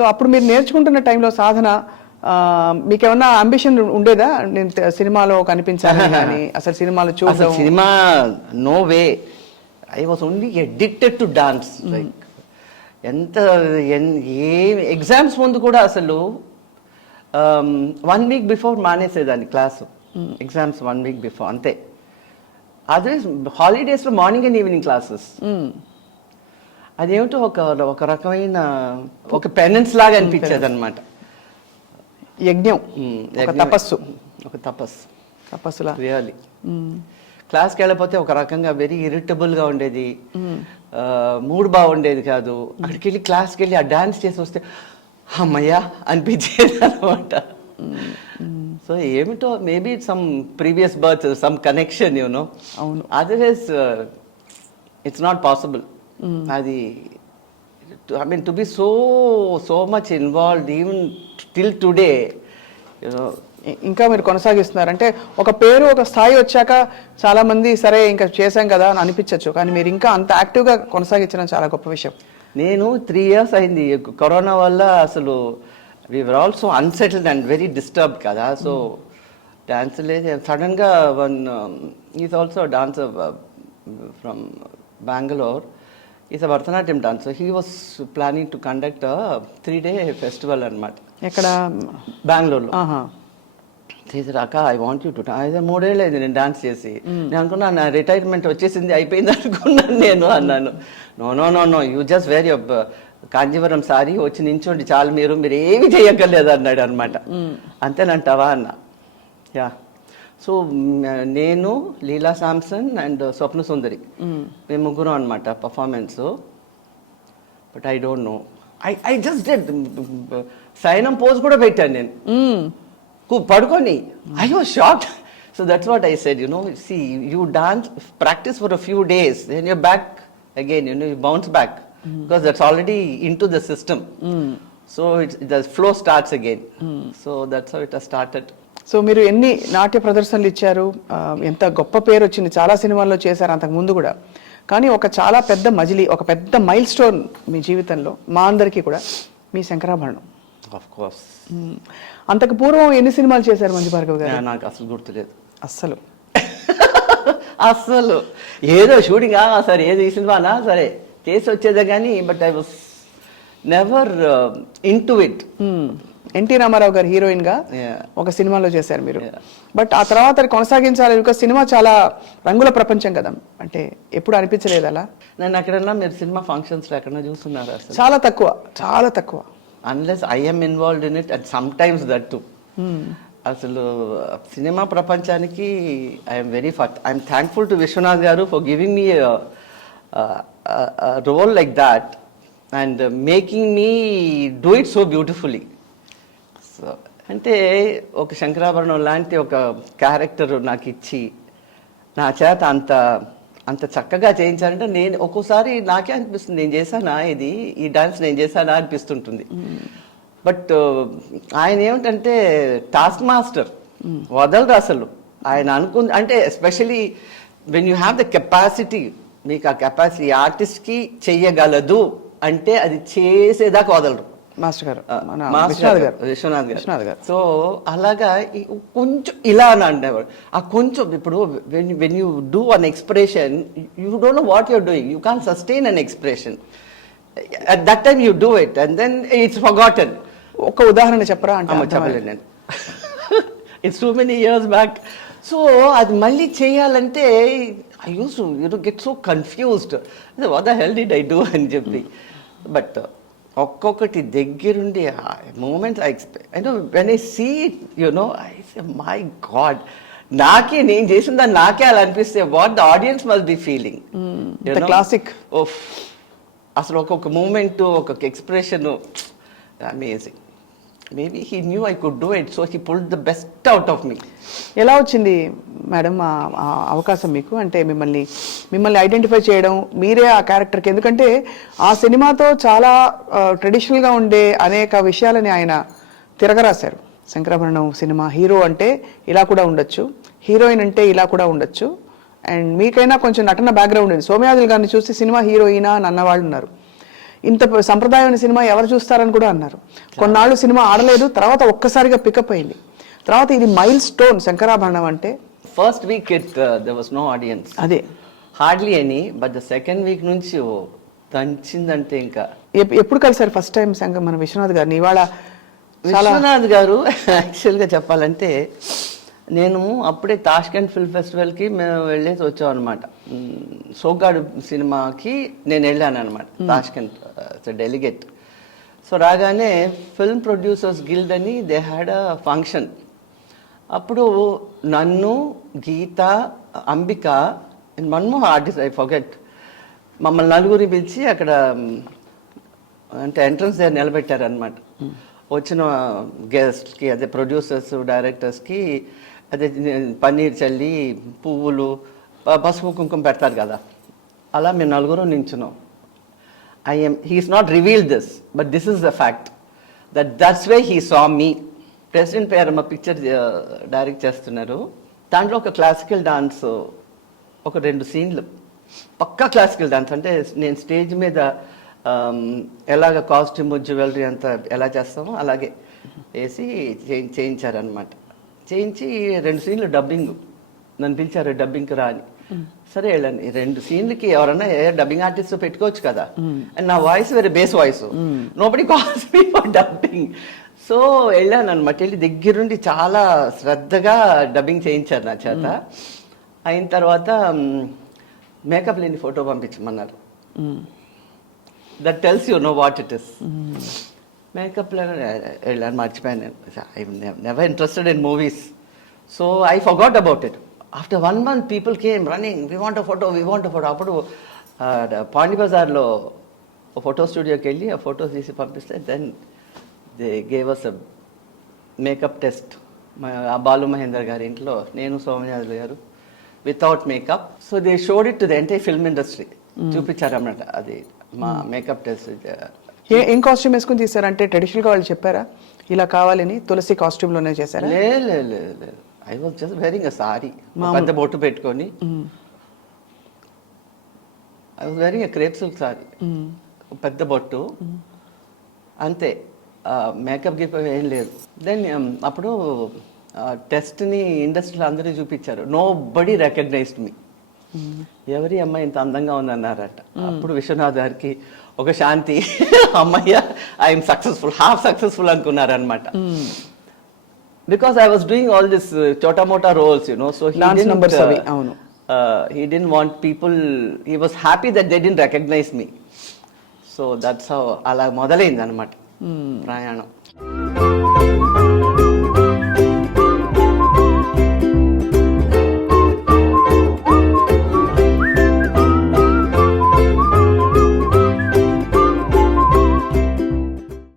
So అప్పుడు మీరు నేర్చుకుంటున్న టైంలో సాధన మీకు ఏమన్నా అంబిషన్ ఉండేదా, నేను సినిమాలో కనిపించాలని కానీ అసలు సినిమాలో చూడడం? Cinema no way, I was only addicted to dance. Like ఎంత ఏ ఎగ్జామ్స్ ముందు కూడా అసలు 1 వీక్ బిఫోర్ మానేసేదాన్ని క్లాసు, ఎగ్జామ్స్ 1 వీక్ బిఫోర్ అంతే. అదే హాలిడేస్లో మార్నింగ్ అండ్ ఈవినింగ్ క్లాసెస్. అదేమిటో ఒక రకమైన ఒక పెనెన్స్ లాగా అనిపించేది అనమాట. యజ్ఞం, తపస్సు, ఒక తపస్సులా రియల్లీ. క్లాస్కి వెళ్ళకపోతే ఒక రకంగా వెరీ ఇరిటబుల్గా ఉండేది, మూడ్ బాగుండేది కాదు. అక్కడికి వెళ్ళి క్లాస్కి వెళ్ళి ఆ డాన్స్ చేసి వస్తే అమ్మయ్యా అనిపించేది అనమాట. సో ఏమిటో maybe some previous birth, some connection, you know. అవును, అదర్వైజ్ ఇట్స్ నాట్ పాసిబుల్. అది I mean to be so much involved even till today, you know. ఇంకా మీరు కొనసాగిస్తున్నారు అంటే ఒక పేరు, ఒక స్థాయి వచ్చాక చాలా మంది సరే ఇంకా చేశాం కదా అని అనిపించవచ్చు, కానీ మీరు ఇంకా అంత యాక్టివ్గా కొనసాగించడం చాలా గొప్ప విషయం. నేను 3 years అయింది కరోనా వల్ల. అసలు we were also unsettled and very disturbed కదా. సో డాన్స్ లేదు. సడన్గా one is also dancer from Bangalore. Is a Bharatanatyam dancer. He was planning to conduct 3-day festival అనమాట. ఎక్కడ? బెంగళూరులో. తీసురాక ఐ వాంట్ యూ టు. అయితే 3 ఏళ్ళు అయింది నేను డాన్స్ చేసి. నేను అనుకున్నా నా రిటైర్మెంట్ వచ్చేసింది, అయిపోయింది అనుకున్నాను నేను. అన్నాను no you just wear your Kanjeevaram sari, వచ్చి నించోండి చాలు, మీరు ఏమి చేయక్కర్లేదు అన్నాడు అనమాట. అంతేనంటావా అన్న. యా. సో నేను, లీలా శాంసన్ అండ్ స్వప్న సుందరి, మేము ముగ్గురం అనమాట performance. But I don't know, I just dead. సైనం పోజ్ కూడా పెట్టాను నేను పడుకొని. I was shocked. So that's what I said, see you dance, practice for a few days, then you're back again, you bounce back, because that's already into the system. So the flow starts again. So that's how it has started. సో మీరు ఎన్ని నాట్య ప్రదర్శనలు ఇచ్చారు, ఎంత గొప్ప పేరు వచ్చింది, చాలా సినిమాల్లో చేశారు అంతకు ముందు కూడా. కానీ ఒక చాలా పెద్ద మజిలీ, ఒక పెద్ద మైల్ స్టోన్ మీ జీవితంలో, మా అందరికీ కూడా, మీ శంకరాభరణం. Of course. అంతకు పూర్వం ఎన్ని సినిమాలు చేశారు మంజు భార్గవ్ గారు? నాకు అసలు గుర్తులేదు అస్సలు. అస్సలు ఏదో షూటింగ్ సరే, ఏది ఈ సినిమానా సరే చేసి వచ్చేదే కానీ, but I was never into it. NT Rama Rao గారు హీరోయిన్ గా ఒక సినిమాలో చేశారు మీరు. బట్ ఆ తర్వాత అది కొనసాగించాలి, బికాస్ సినిమా చాలా రంగుల ప్రపంచం కదా. అంటే ఎప్పుడు అనిపించలేదు అలా? నన్ను ఎక్కడన్నా మీరు సినిమా ఫంక్షన్స్ లో ఎక్కడన్నా చూస్తున్నారు? అసలు చాలా తక్కువ, చాలా తక్కువ. Unless I am involved in it, and sometimes that too. అసలు సినిమా ప్రపంచానికి I'm very I'm thankful to Vishwanath garu for giving me role like that and making me do it so beautifully. So అంటే ఒక శంకరాభరణం లాంటి ఒక క్యారెక్టర్ నాకు ఇచ్చి నా చేత అంత చక్కగా చేయించారంటే, నేను ఒక్కోసారి నాకే అనిపిస్తుంది, నేను చేశానా ఈ డాన్స్ నేను చేశానా అనిపిస్తుంటుంది. బట్ ఆయన ఏమిటంటే టాస్క్ మాస్టర్, వదలరు అసలు. ఆయన అనుకుంది అంటే, especially when you have the capacity, మీకు ఆ కెపాసిటీ ఆర్టిస్ట్కి చెయ్యగలదు అంటే అది చేసేదాకా వదలరు. మాస్టర్ గారు, విశ్వనాథ్ గారు. సో అలాగా కొంచెం ఇలా అని అంటేవాడు. ఆ కొంచెం ఇప్పుడు when you do an expression, you don't know what you're doing, you can sustain an expression. At that time you do it and then it's forgotten. ఒక ఉదాహరణ చెప్పరా అంటే? చెప్పలేదు నేను, it's too many years back. So అది మళ్ళీ చేయాలంటే I used to get so confused, what the hell did I do అని చెప్పి. బట్ ఒక్కొక్కటి దగ్గరుండి moments when I see it, I say my God, నేను చేసిన దాన్ని నాకే అలా అనిపిస్తే what the audience must be feeling. Classic. అసలు ఒక్కొక్క మూమెంట్, ఒక్కొక్క expression amazing. Maybe he knew I could do it, so he pulled the best out of me. ఎలా వచ్చింది మేడం ఆ అవకాశం మీకు? అంటే మిమ్మల్ని ఐడెంటిఫై చేయడం, మీరే ఆ క్యారెక్టర్కి, ఎందుకంటే ఆ సినిమాతో చాలా ట్రెడిషనల్గా ఉండే అనేక విషయాలని ఆయన తిరగరాశారు. శంకరాభరణం సినిమా హీరో అంటే ఇలా కూడా ఉండొచ్చు, హీరోయిన్ అంటే ఇలా కూడా ఉండొచ్చు. అండ్ మీకైనా కొంచెం నటన బ్యాక్గ్రౌండ్ ఉంది. సోమయాజుల్ గారిని చూసి సినిమా హీరోయినా అని అన్నవాళ్ళు ఉన్నారు. ఇంత సంప్రదాయమైన సినిమా ఎవరు చూస్తారని కూడా అన్నారు. కొన్నాళ్ళు సినిమా ఆడలేదు, తర్వాత ఒక్కసారిగా పికప్ అయింది. తర్వాత ఇది మైల్ స్టోన్ శంకరాభరణం అంటే. First week there was no audience, అదే hardly any, but the second week నుంచి దంచిందంటే ఇంకా. ఎప్పుడు కలిసారు ఫస్ట్ టైం మన విశ్వనాథ్ గారిని? ఇవాళ విశ్వనాథ్ గారు యాక్చువల్గా చెప్పాలంటే నేను అప్పుడే తాష్కెంట్ ఫిల్మ్ ఫెస్టివల్కి మేము వెళ్ళేసి వచ్చాం అనమాట. సోగ్గాడు సినిమాకి నేను వెళ్ళాను అనమాట, తాష్కెంట్ డెలిగేట్. సో రాగానే ఫిల్మ్ ప్రొడ్యూసర్స్ గిల్డ్ అని దే హ్యాడ్ అ ఫంక్షన్. అప్పుడు నన్ను, Geetha, Ambika and one more artist I forget, మమ్మల్ని నలుగురిని పిలిచి అక్కడ అంటే ఎంట్రన్స్ దగ్గర నిలబెట్టారనమాట. వచ్చిన గెస్ట్కి, అదే ప్రొడ్యూసర్స్, డైరెక్టర్స్కి అదే పన్నీర్ చల్లి పువ్వులు, పసుపు కుంకుమ పెడతారు కదా, అలా మేము నలుగురు నించున్నాం. He's not revealed this, but this is the fact that's way he saw me. President Peramma picture direct చేస్తున్నారు. దాంట్లో ఒక క్లాసికల్ డాన్స్, ఒక 2 సీన్లు పక్కా క్లాసికల్ డాన్స్. అంటే నేను స్టేజ్ మీద ఎలాగ కాస్ట్యూమ్, జ్యువెలరీ అంతా ఎలా చేస్తామో అలాగే వేసి చేయించారనమాట. చేయించి 2 సీన్లు డబ్బింగ్, నన్ను పిలిచారు డబ్బింగ్కి రా అని. సరే వెళ్ళండి. 2 సీన్లకి ఎవరన్నా డబ్బింగ్ ఆర్టిస్ట్ పెట్టుకోవచ్చు కదా, అండ్ నా voice very base voice, nobody calls me for dubbing. So వెళ్ళాను అనమాట. వెళ్ళి దగ్గరుండి చాలా శ్రద్ధగా డబ్బింగ్ చేయించారు నా చేత. అయిన తర్వాత మేకప్ లేని ఫోటో పంపించమన్నారు. That tells you know what it is. మేకప్లో వెళ్ళాను, మర్చిపోయాను. I never interested in movies, so I forgot about it. After 1 month people came running, we want a photo, we want a photo. అప్పుడు పాండి బజార్లో photo స్టూడియోకి వెళ్ళి ఆ photos తీసి పంపిస్తే then they gave us a makeup test. ఆ బాలు మహేందర్ గారి ఇంట్లో నేను, Somayajulu garu, without makeup. So they showed it to the entire film industry. చూపించారన్నమాట అది మా మేకప్ టెస్ట్. ఏం కాస్ట్యూమ్ వేసుకుని తీసారంటే ట్రెడిషనల్గా వాళ్ళు చెప్పారా ఇలా కావాలని? తులసి కాస్ట్యూమ్లోనే చేశారా? లేదు, I was just wearing a sorry, పెద్ద బొట్టు పెట్టుకొని. I was wearing a crepe silk sorry, పెద్ద బొట్టు, అంతే. మేకప్ గిప్ ఏం లేదు. దెన్ అప్పుడు టెస్ట్ని ఇండస్ట్రీలో అందరూ చూపించారు. Nobody recognized me. ఎవరి అమ్మాయి ఇంత అందంగా ఉందన్నారట. అప్పుడు విశ్వనాథ్ గారికి ఒక శాంతి, అమ్మయ్య ఐఎమ్ సక్సెస్ఫుల్, హాఫ్ సక్సెస్ఫుల్ అనుకున్నారనమాట. Because I was doing all this చోటా మోటా roles, you know. So he didn't want people, he was happy that they didn't recognize me. So that's how అలా మొదలైంది అనమాట ప్రయాణం.